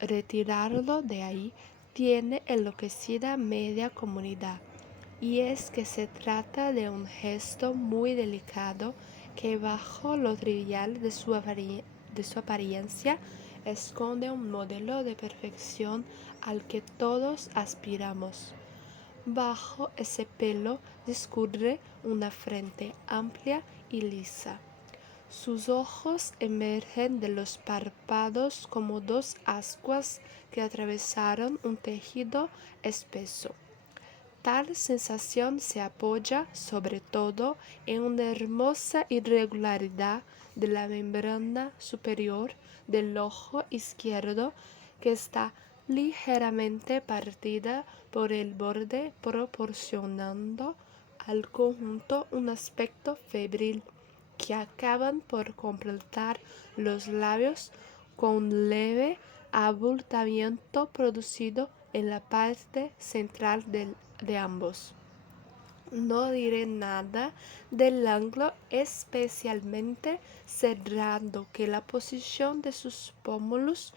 retirarlo de ahí tiene enloquecida media comunidad. Y es que se trata de un gesto muy delicado que bajo lo trivial de su apariencia esconde un modelo de perfección al que todos aspiramos. Bajo ese pelo discurre una frente amplia y lisa. Sus ojos emergen de los párpados como dos ascuas que atravesaron un tejido espeso. Tal sensación se apoya sobre todo en una hermosa irregularidad de la membrana superior del ojo izquierdo que está ligeramente partida por el borde, proporcionando al conjunto un aspecto febril que acaban por completar los labios con un leve abultamiento producido en la parte central de ambos. No diré nada del ángulo especialmente cerrado que la posición de sus pómulos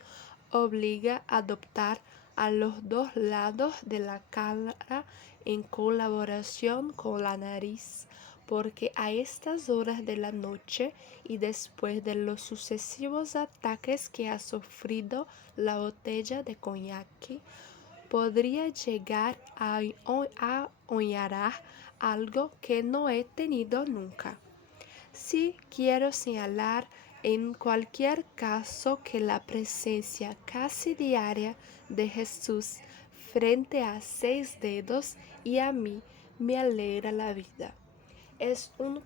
obliga a adoptar a los dos lados de la cara en colaboración con la nariz, porque a estas horas de la noche y después de los sucesivos ataques que ha sufrido la botella de coñac, podría llegar a añorar algo que no he tenido nunca. Sí quiero señalar en cualquier caso que la presencia casi diaria de Jesús frente a 6 dedos y a mí me alegra la vida. Es un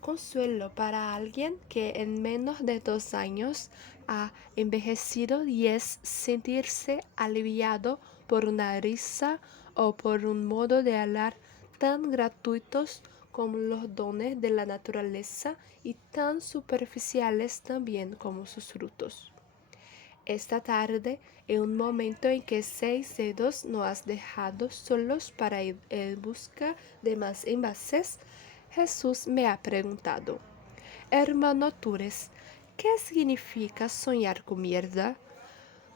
consuelo para alguien que en menos de 2 años ha envejecido y es sentirse aliviado por una risa o por un modo de hablar tan gratuitos como los dones de la naturaleza y tan superficiales también como sus frutos. Esta tarde, en un momento en que 6 dedos nos has dejado solos para ir en busca de más envases, Jesús me ha preguntado: Hermano Tures, ¿qué significa soñar con mierda?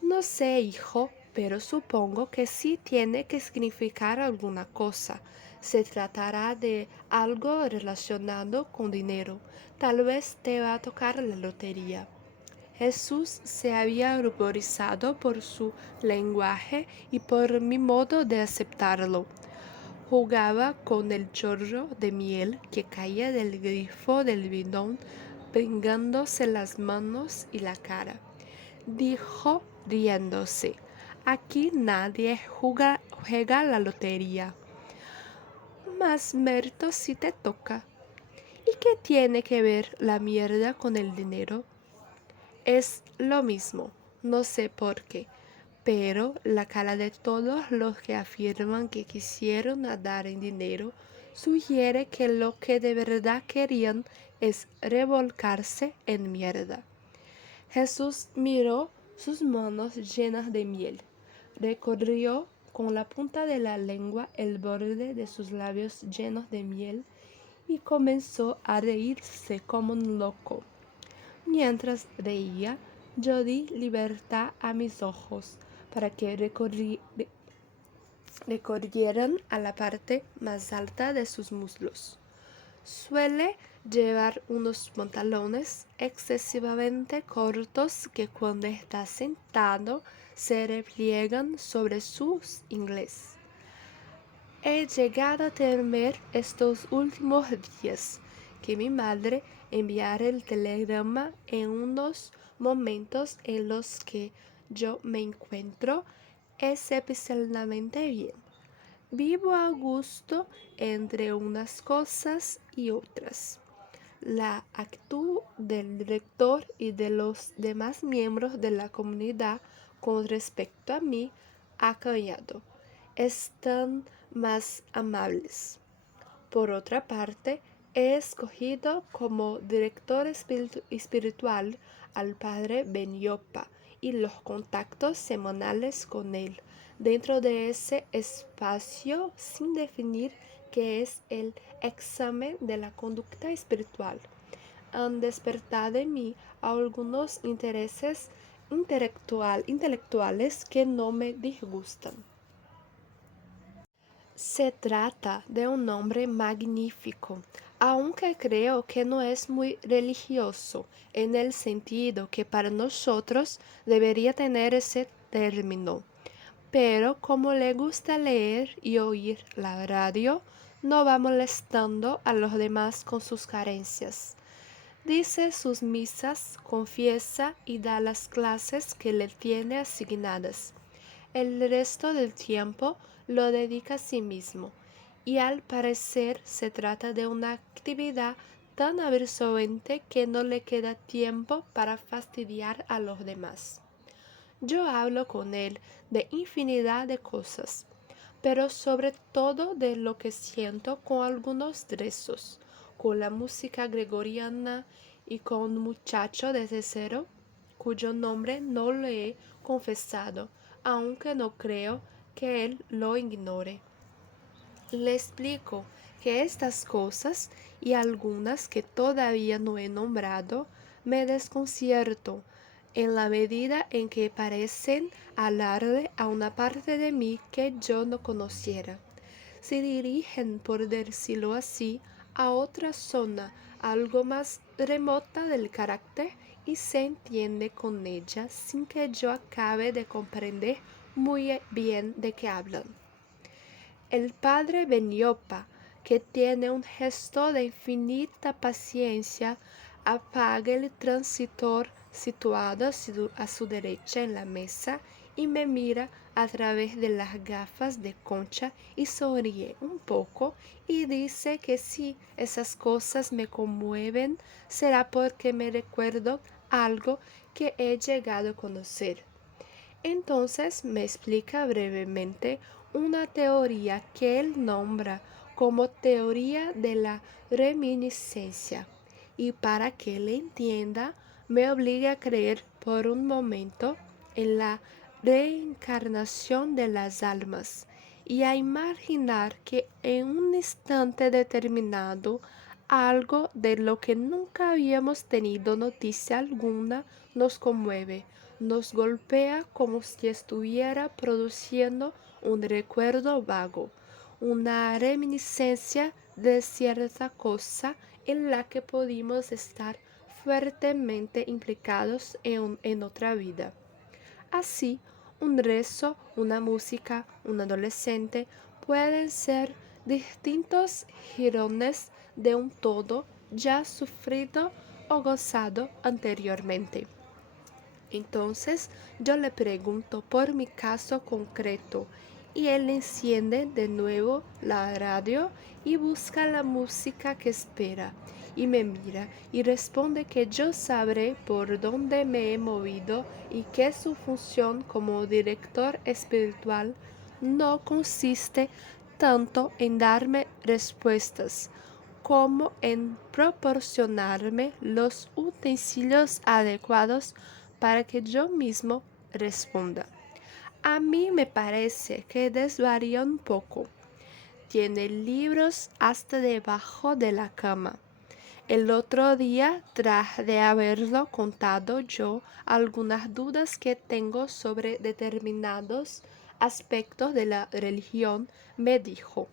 No sé, hijo, pero supongo que sí tiene que significar alguna cosa. Se tratará de algo relacionado con dinero. Tal vez te va a tocar la lotería. Jesús se había ruborizado por su lenguaje y por mi modo de aceptarlo. Jugaba con el chorro de miel que caía del grifo del bidón, vengándose las manos y la cara. Dijo riéndose: aquí nadie juega la lotería. Mas Merto si te toca. ¿Y qué tiene que ver la mierda con el dinero? Es lo mismo, no sé por qué, pero la cara de todos los que afirman que quisieron dar en dinero sugiere que lo que de verdad querían es revolcarse en mierda. Jesús miró sus manos llenas de miel, recorrió con la punta de la lengua el borde de sus labios llenos de miel y comenzó a reírse como un loco. Mientras reía, yo di libertad a mis ojos para que recorrieran a la parte más alta de sus muslos. Suele llevar unos pantalones excesivamente cortos que cuando está sentado se repliegan sobre sus ingles. He llegado a temer estos últimos días que mi madre enviara el telegrama en unos momentos en los que yo me encuentro excepcionalmente bien. Vivo a gusto entre unas cosas y otras. La actitud del director y de los demás miembros de la comunidad con respecto a mí ha cambiado. Están más amables. Por otra parte, he escogido como director espiritual al padre Benyopa y los contactos semanales con él dentro de ese espacio sin definir que es el examen de la conducta espiritual han despertado en mí algunos intereses intelectuales que no me disgustan. Se trata de un hombre magnífico, aunque creo que no es muy religioso, en el sentido que para nosotros debería tener ese término. Pero como le gusta leer y oír la radio, no va molestando a los demás con sus carencias. Dice sus misas, confiesa y da las clases que le tiene asignadas. El resto del tiempo lo dedica a sí mismo, y al parecer se trata de una actividad tan absorbente que no le queda tiempo para fastidiar a los demás. Yo hablo con él de infinidad de cosas, pero sobre todo de lo que siento con algunos rezos, con la música gregoriana y con un muchacho de cero, cuyo nombre no le he confesado, aunque no creo que él lo ignore. Le explico que estas cosas y algunas que todavía no he nombrado me desconcierto en la medida en que parecen hablarle a una parte de mí que yo no conociera. Se dirigen, por decirlo así, a otra zona algo más remota del carácter y se entiende con ella sin que yo acabe de comprender muy bien de qué hablan. El padre Beniopa, que tiene un gesto de infinita paciencia, apaga el transistor situado a su derecha en la mesa y me mira a través de las gafas de concha y sonríe un poco y dice que si esas cosas me conmueven será porque me recuerdo algo que he llegado a conocer. Entonces me explica brevemente una teoría que él nombra como teoría de la reminiscencia, y para que le entienda me obliga a creer por un momento en la reencarnación de las almas y a imaginar que en un instante determinado algo de lo que nunca habíamos tenido noticia alguna nos conmueve, nos golpea como si estuviera produciendo un recuerdo vago, una reminiscencia de cierta cosa en la que pudimos estar fuertemente implicados en otra vida. Así, un rezo, una música, un adolescente pueden ser distintos jirones de un todo ya sufrido o gozado anteriormente. Entonces yo le pregunto por mi caso concreto y él enciende de nuevo la radio y busca la música que espera y me mira y responde que yo sabré por dónde me he movido y que su función como director espiritual no consiste tanto en darme respuestas como en proporcionarme los utensilios adecuados para que yo mismo responda. A mí me parece que desvaría un poco. Tiene libros hasta debajo de la cama. El otro día, tras de haberlo contado yo algunas dudas que tengo sobre determinados aspectos de la religión, me dijo: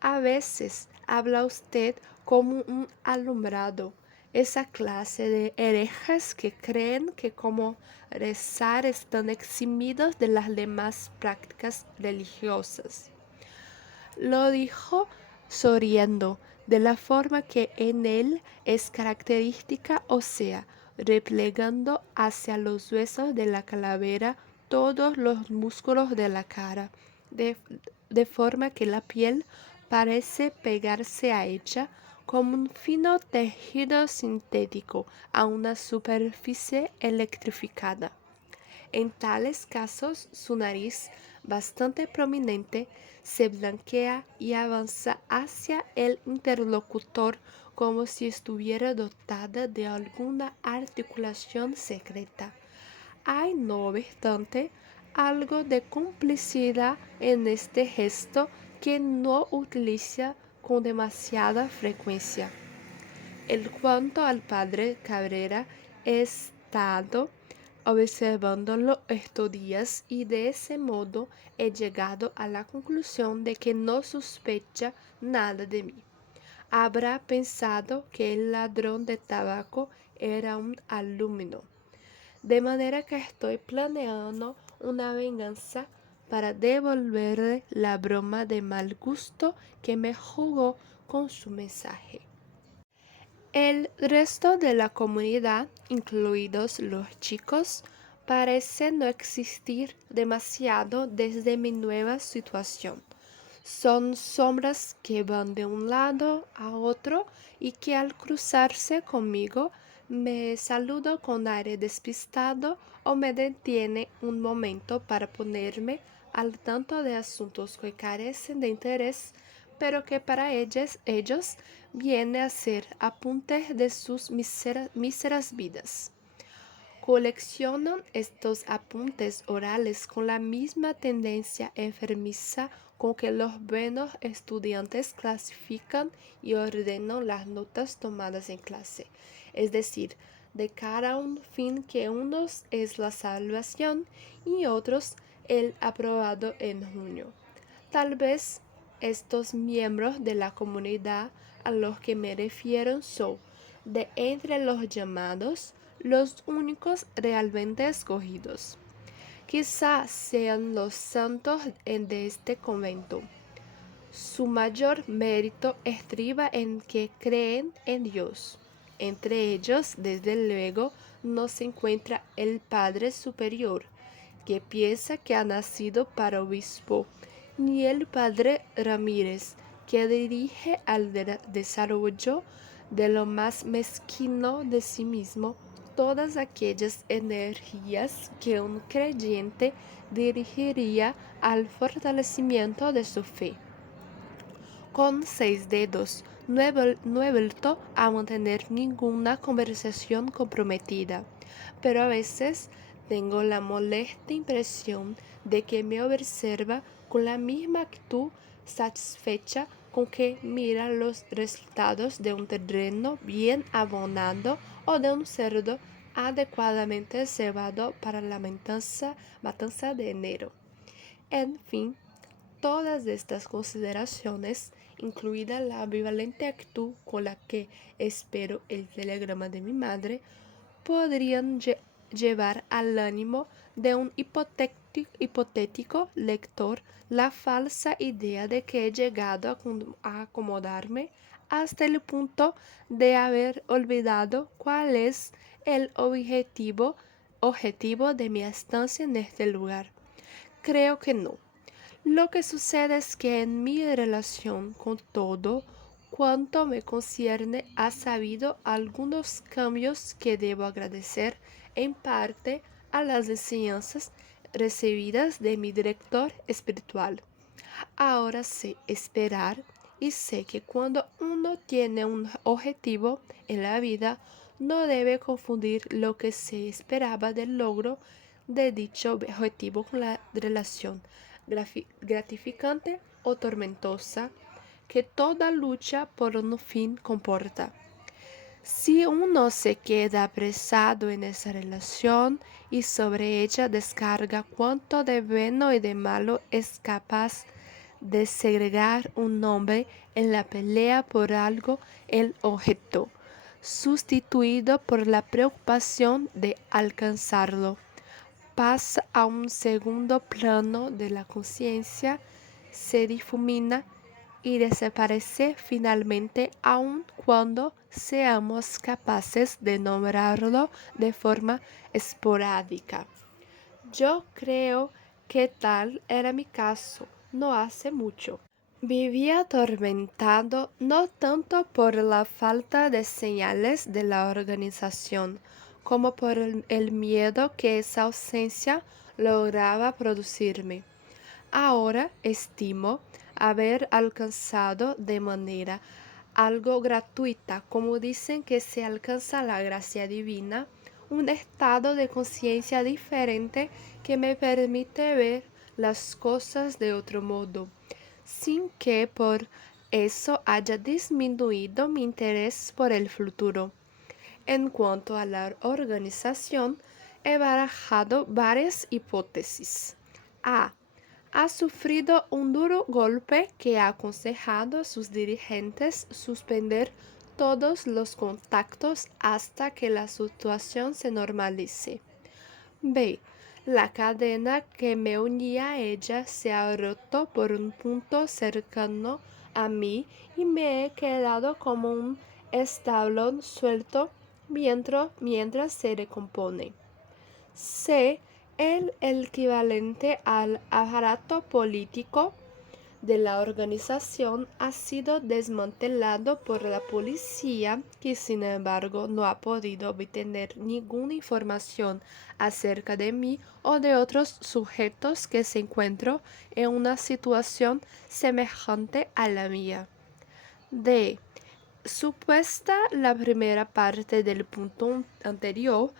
a veces habla usted como un alumbrado, esa clase de herejes que creen que como rezar están eximidos de las demás prácticas religiosas. Lo dijo sonriendo, de la forma que en él es característica, o sea, replegando hacia los huesos de la calavera todos los músculos de la cara, de, de forma que la piel parece pegarse a ella como un fino tejido sintético a una superficie electrificada. En tales casos, su nariz, bastante prominente, se blanquea y avanza hacia el interlocutor como si estuviera dotada de alguna articulación secreta. Hay, no obstante, algo de complicidad en este gesto que no utiliza con demasiada frecuencia. En cuanto al padre Cabrera, he estado observándolo estos días y de ese modo he llegado a la conclusión de que no sospecha nada de mí. Habrá pensado que el ladrón de tabaco era un alumno, de manera que estoy planeando una venganza para devolverle la broma de mal gusto que me jugó con su mensaje. El resto de la comunidad, incluidos los chicos, parece no existir demasiado desde mi nueva situación. Son sombras que van de un lado a otro y que al cruzarse conmigo me saludan con aire despistado o me detiene un momento para ponerme al tanto de asuntos que carecen de interés, pero que para ellos viene a ser apuntes de sus míseras vidas. Coleccionan estos apuntes orales con la misma tendencia enfermiza con que los buenos estudiantes clasifican y ordenan las notas tomadas en clase, es decir, de cara a un fin que unos es la salvación y otros el aprobado en junio. Tal vez estos miembros de la comunidad a los que me refiero son, de entre los llamados, los únicos realmente escogidos. Quizás sean los santos de este convento. Su mayor mérito estriba en que creen en Dios. Entre ellos, desde luego, no se encuentra el Padre Superior, que piensa que ha nacido para obispo, ni el Padre Ramírez, que dirige al desarrollo de lo más mezquino de sí mismo todas aquellas energías que un creyente dirigiría al fortalecimiento de su fe. Con 6 dedos, no he vuelto a mantener ninguna conversación comprometida, pero a veces tengo la molesta impresión de que me observa con la misma actitud satisfecha con que mira los resultados de un terreno bien abonado o de un cerdo adecuadamente cebado para la matanza de enero. En fin, todas estas consideraciones, incluida la ambivalente actitud con la que espero el telegrama de mi madre, podrían llevar al ánimo de un hipotético lector la falsa idea de que he llegado a acomodarme hasta el punto de haber olvidado cuál es el objetivo de mi estancia en este lugar. Creo que no. Lo que sucede es que en mi relación con todo cuanto me concierne ha habido algunos cambios que debo agradecer en parte a las enseñanzas recibidas de mi director espiritual. Ahora sé esperar y sé que cuando uno tiene un objetivo en la vida, no debe confundir lo que se esperaba del logro de dicho objetivo con la relación gratificante o tormentosa que toda lucha por un fin comporta. Si uno se queda apresado en esa relación y sobre ella descarga cuanto de bueno y de malo es capaz de segregar un hombre en la pelea por algo, el objeto, sustituido por la preocupación de alcanzarlo, pasa a un segundo plano de la conciencia, se difumina y desaparece finalmente aun cuando seamos capaces de nombrarlo de forma esporádica. Yo creo que tal era mi caso no hace mucho. Vivía atormentado no tanto por la falta de señales de la organización, como por el miedo que esa ausencia lograba producirme. Ahora estimo haber alcanzado de manera algo gratuita, como dicen que se alcanza la gracia divina, un estado de conciencia diferente que me permite ver las cosas de otro modo, sin que por eso haya disminuido mi interés por el futuro. En cuanto a la organización, he barajado varias hipótesis. A. Ha sufrido un duro golpe que ha aconsejado a sus dirigentes suspender todos los contactos hasta que la situación se normalice. B. La cadena que me unía a ella se ha roto por un punto cercano a mí y me he quedado como un establón suelto mientras se recompone. C. El equivalente al aparato político de la organización ha sido desmantelado por la policía, que sin embargo no ha podido obtener ninguna información acerca de mí o de otros sujetos que se encuentran en una situación semejante a la mía. D. Supuesta la primera parte del punto anterior,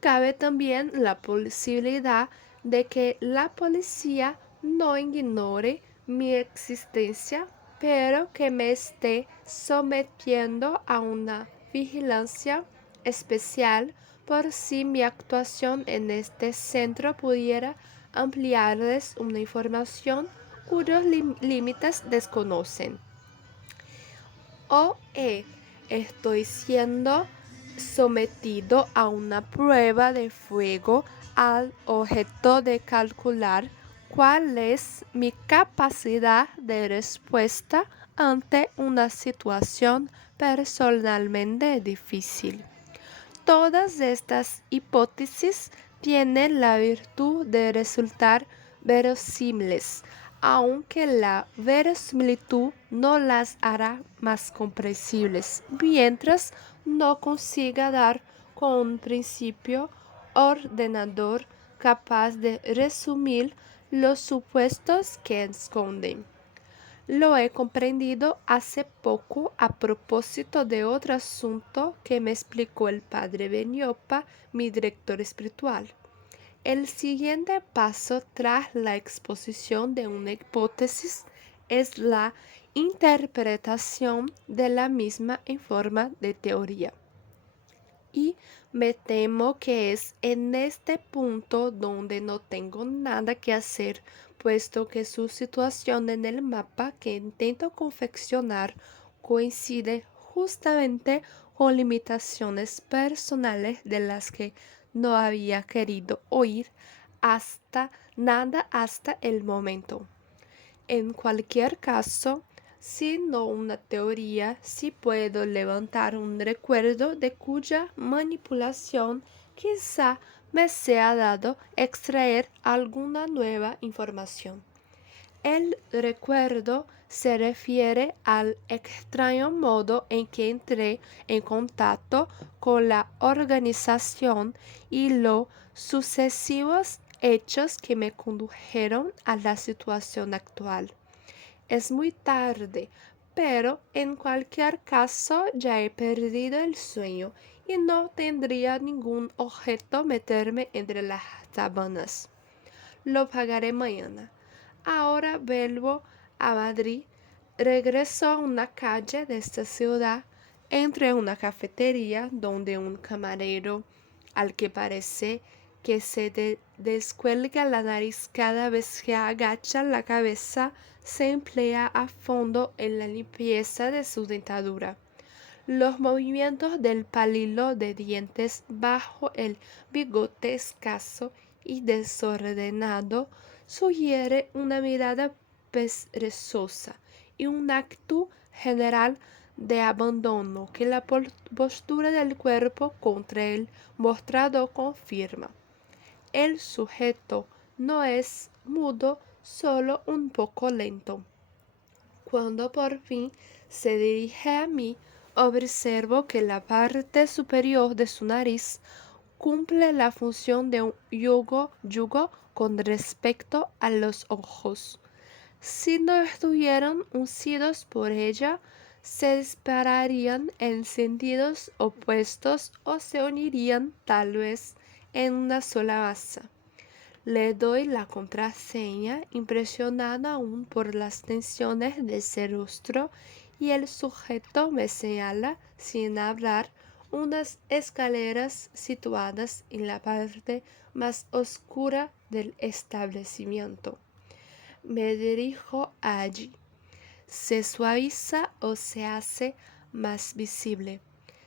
cabe también la posibilidad de que la policía no ignore mi existencia, pero que me esté sometiendo a una vigilancia especial por si mi actuación en este centro pudiera ampliarles una información cuyos límites desconocen. Estoy siendo sometido a una prueba de fuego al objeto de calcular cuál es mi capacidad de respuesta ante una situación personalmente difícil. Todas estas hipótesis tienen la virtud de resultar verosímiles, aunque la verosimilitud no las hará más comprensibles, mientras no consiga dar con un principio ordenador capaz de resumir los supuestos que esconden. Lo he comprendido hace poco a propósito de otro asunto que me explicó el padre Beniopa, mi director espiritual. El siguiente paso tras la exposición de una hipótesis es la interpretación de la misma en forma de teoría. Y me temo que es en este punto donde no tengo nada que hacer, puesto que su situación en el mapa que intento confeccionar coincide justamente con limitaciones personales de las que no había querido oír hasta el momento. En cualquier caso, si no una teoría, sí puedo levantar un recuerdo de cuya manipulación quizá me sea dado extraer alguna nueva información. El recuerdo se refiere al extraño modo en que entré en contacto con la organización y los sucesivos hechos que me condujeron a la situación actual. Es muy tarde, pero en cualquier caso ya he perdido el sueño y no tendría ningún objeto meterme entre las sábanas. Lo pagaré mañana. Ahora vuelvo a Madrid. Regreso a una calle de esta ciudad. Entro en una cafetería donde un camarero, al que parece que se descuelga la nariz cada vez que agacha la cabeza, se emplea a fondo en la limpieza de su dentadura. Los movimientos del palillo de dientes bajo el bigote escaso y desordenado sugiere una mirada perezosa y un acto general de abandono que la postura del cuerpo contra el mostrador confirma. El sujeto no es mudo, solo un poco lento. Cuando por fin se dirige a mí, observo que la parte superior de su nariz cumple la función de un yugo con respecto a los ojos. Si no estuvieran uncidos por ella, se dispararían en sentidos opuestos o se unirían tal vez en una sola masa. Le doy la contraseña, impresionada aún por las tensiones de ese rostro, y el sujeto me señala, sin hablar, unas escaleras situadas en la parte más oscura del establecimiento. Me dirijo allí. Se suaviza o se hace más visible,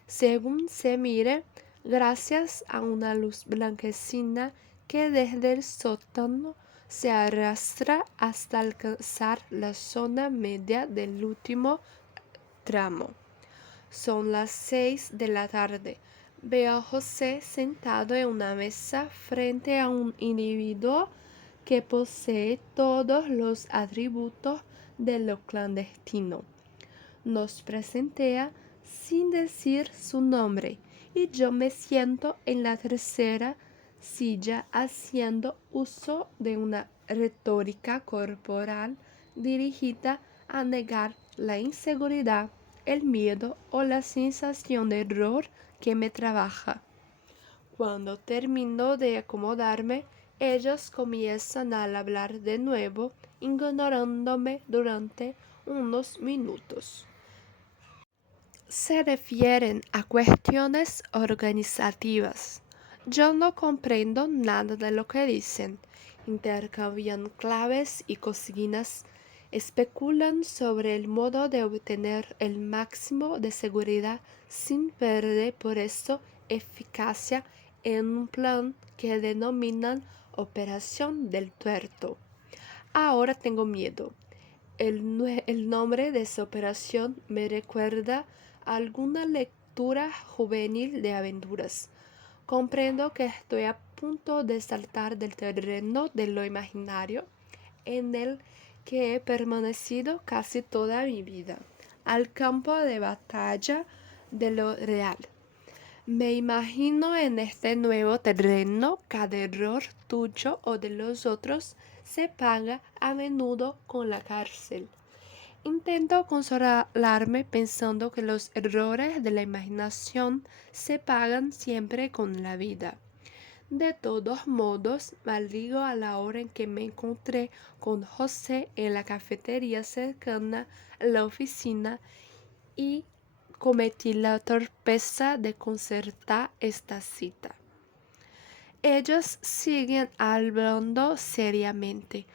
según se mire, gracias a una luz blanquecina que desde el sótano se arrastra hasta alcanzar la zona media del último tramo. Son las 6 de la tarde. Veo a José sentado en una mesa frente a un individuo que posee todos los atributos de lo clandestino. Nos presentea sin decir su nombre y yo me siento en la tercera silla haciendo uso de una retórica corporal dirigida a negar la inseguridad, el miedo o la sensación de error que me trabaja. Cuando termino de acomodarme, ellos comienzan a hablar de nuevo, ignorándome durante unos minutos. Se refieren a cuestiones organizativas. Yo no comprendo nada de lo que dicen. Intercambian claves y consignas, especulan sobre el modo de obtener el máximo de seguridad sin perder por eso eficacia en un plan que denominan Operación del Tuerto. Ahora tengo miedo. El nombre de esa operación me recuerda a alguna lectura juvenil de aventuras. Comprendo que estoy a punto de saltar del terreno de lo imaginario, en el que he permanecido casi toda mi vida, al campo de batalla de lo real. Me imagino en este nuevo terreno cada error tuyo o de los otros se paga a menudo con la cárcel. Intento consolarme pensando que los errores de la imaginación se pagan siempre con la vida. De todos modos, maldigo a la hora en que me encontré con José en la cafetería cercana a la oficina y cometí la torpeza de concertar esta cita. Ellos siguen hablando seriamente.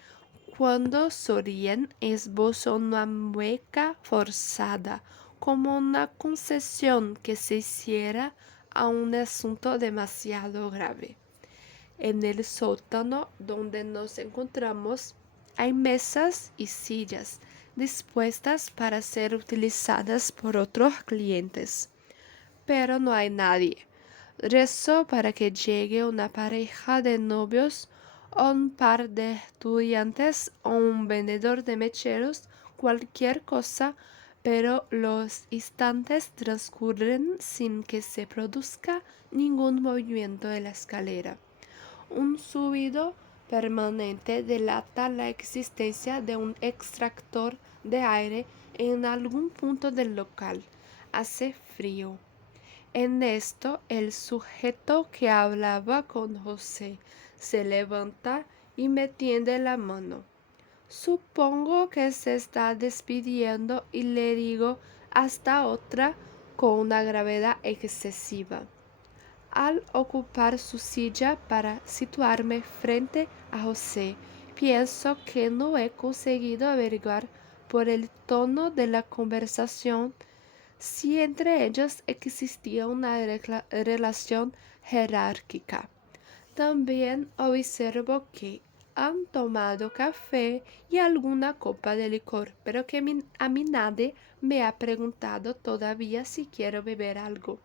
Cuando sonríen, esbozan una mueca forzada, como una concesión que se hiciera a un asunto demasiado grave. En el sótano donde nos encontramos hay mesas y sillas dispuestas para ser utilizadas por otros clientes, pero no hay nadie. Rezo para que llegue una pareja de novios o un par de estudiantes o un vendedor de mecheros, cualquier cosa, pero los instantes transcurren sin que se produzca ningún movimiento de la escalera. Un subido permanente delata la existencia de un extractor de aire en algún punto del local. Hace frío. En esto el sujeto que hablaba con José se levanta y me tiende la mano. Supongo que se está despidiendo y le digo hasta otra con una gravedad excesiva. Al ocupar su silla para situarme frente a José, pienso que no he conseguido averiguar por el tono de la conversación si entre ellos existía una relación jerárquica. También observo que han tomado café y alguna copa de licor, pero que a mí nadie me ha preguntado todavía si quiero beber algo.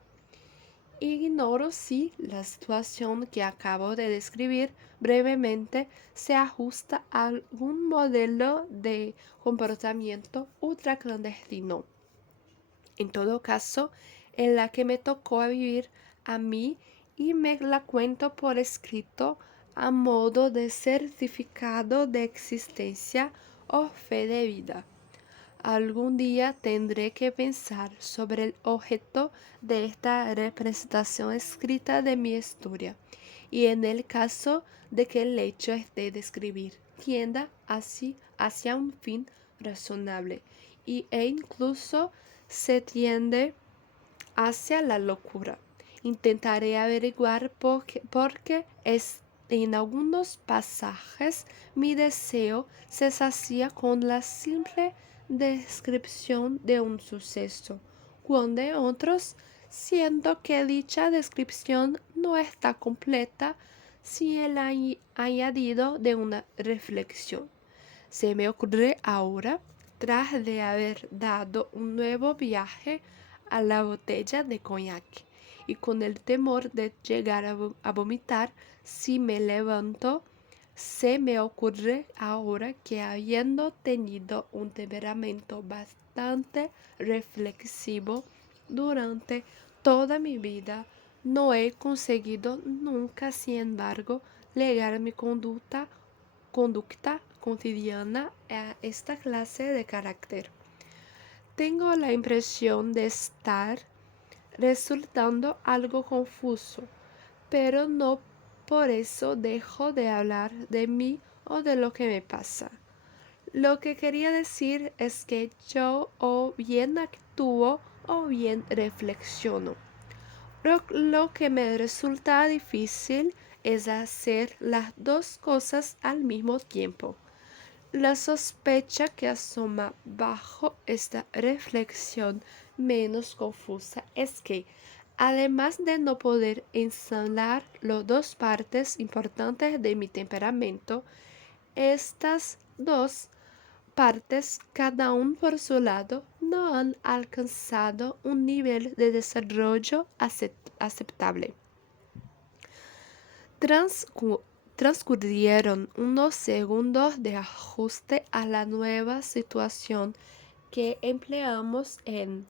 Ignoro si la situación que acabo de describir brevemente se ajusta a algún modelo de comportamiento ultraclandestino. En todo caso, en la que me tocó vivir a mí y me la cuento por escrito a modo de certificado de existencia o fe de vida. Algún día tendré que pensar sobre el objeto de esta representación escrita de mi historia, y en el caso de que el hecho de escribir tienda así hacia un fin razonable, e incluso se tiende hacia la locura. Intentaré averiguar por qué en algunos pasajes mi deseo se sacia con la simple descripción de un suceso, cuando en otros siento que dicha descripción no está completa sin el añadido de una reflexión. Se me ocurre ahora, tras de haber dado un nuevo viaje a la botella de coñac y con el temor de llegar a vomitar si me levanto, se me ocurre ahora que habiendo tenido un temperamento bastante reflexivo durante toda mi vida, no he conseguido nunca, sin embargo, legar mi conducta cotidiana a esta clase de carácter. Tengo la impresión de estar resultando algo confuso, pero no por eso dejo de hablar de mí o de lo que me pasa. Lo que quería decir es que yo o bien actúo o bien reflexiono. Lo que me resulta difícil es hacer las dos cosas al mismo tiempo. La sospecha que asoma bajo esta reflexión menos confusa es que, además de no poder ensamblar las dos partes importantes de mi temperamento, estas dos partes, cada uno por su lado, no han alcanzado un nivel de desarrollo aceptable. Transcurrieron unos segundos de ajuste a la nueva situación que empleamos en